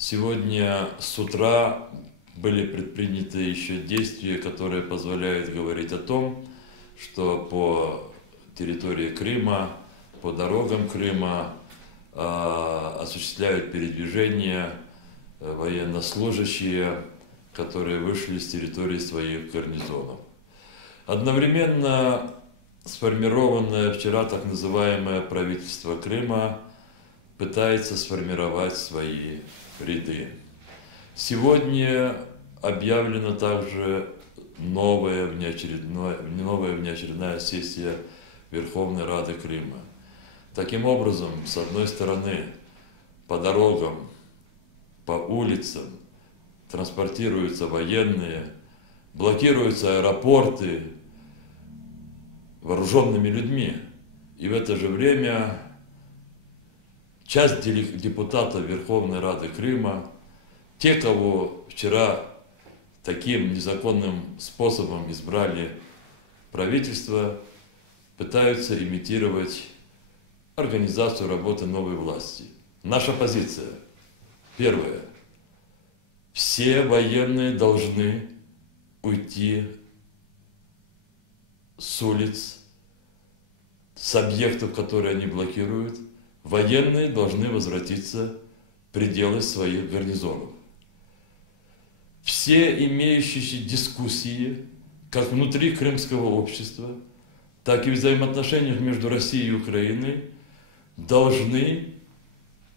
Сегодня с утра были предприняты еще действия, которые позволяют говорить о том, что по территории Крыма, по дорогам Крыма осуществляют передвижение военнослужащие, которые вышли с территории своих гарнизонов. Одновременно сформированное вчера так называемое правительство Крыма пытается сформировать свои ряды. Сегодня объявлена также новая внеочередная сессия Верховной Рады Крыма. Таким образом, с одной стороны, по дорогам, по улицам транспортируются военные, блокируются аэропорты вооруженными людьми. И в это же время часть депутатов Верховной Рады Крыма, те, кого вчера таким незаконным способом избрали правительство, пытаются имитировать организацию работы новой власти. Наша позиция. Первое. Все военные должны уйти с улиц, с объектов, которые они блокируют. Военные должны возвратиться в пределы своих гарнизонов. Все имеющиеся дискуссии, как внутри крымского общества, так и в взаимоотношениях между Россией и Украиной, должны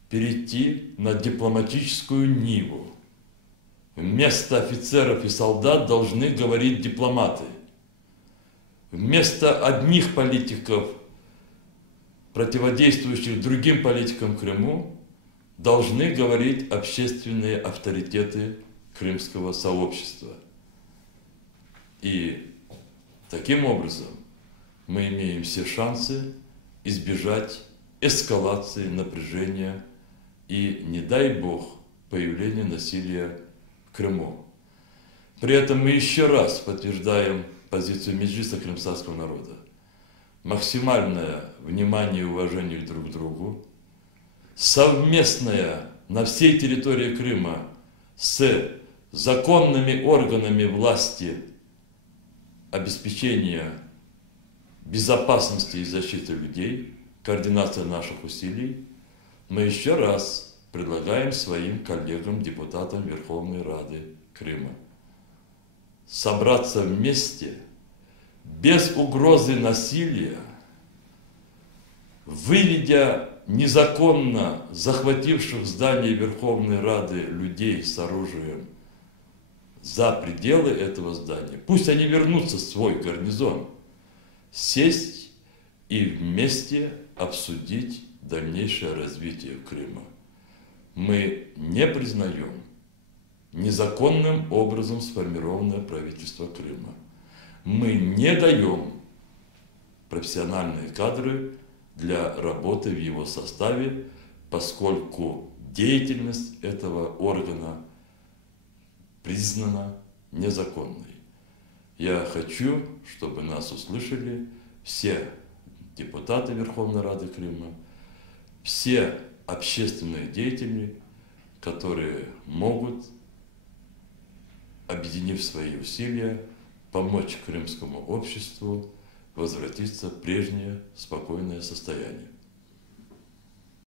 перейти на дипломатическую ниву. Вместо офицеров и солдат должны говорить дипломаты. Вместо одних политиков, противодействующих другим политикам в Крыму, должны говорить общественные авторитеты крымского сообщества. И таким образом мы имеем все шансы избежать эскалации напряжения и, не дай Бог, появления насилия в Крыму. При этом мы еще раз подтверждаем позицию Меджлиса крымского народа. Максимальное внимание и уважение друг к другу, совместное на всей территории Крыма с законными органами власти обеспечение безопасности и защиты людей, координация наших усилий, мы еще раз предлагаем своим коллегам, депутатам Верховной Рады Крыма собраться вместе, без угрозы насилия, выведя незаконно захвативших здание Верховной Рады людей с оружием за пределы этого здания, пусть они вернутся в свой гарнизон, сесть и вместе обсудить дальнейшее развитие Крыма. Мы не признаем незаконным образом сформированное правительство Крыма. Мы не даем профессиональные кадры для работы в его составе, поскольку деятельность этого органа признана незаконной. Я хочу, чтобы нас услышали все депутаты Верховной Рады Крыма, все общественные деятели, которые могут, объединив свои усилия, помочь крымскому обществу возвратиться в прежнее спокойное состояние.